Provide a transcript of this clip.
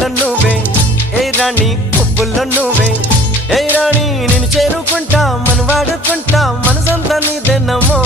వెన్నెల్లో నువ్వే ఏ రాణి పువ్వుల్లో నువ్వే ఏ రాణి నేను చేరుకుంటా మన వాడుకుంటా మనసంతా నీదెన్నమో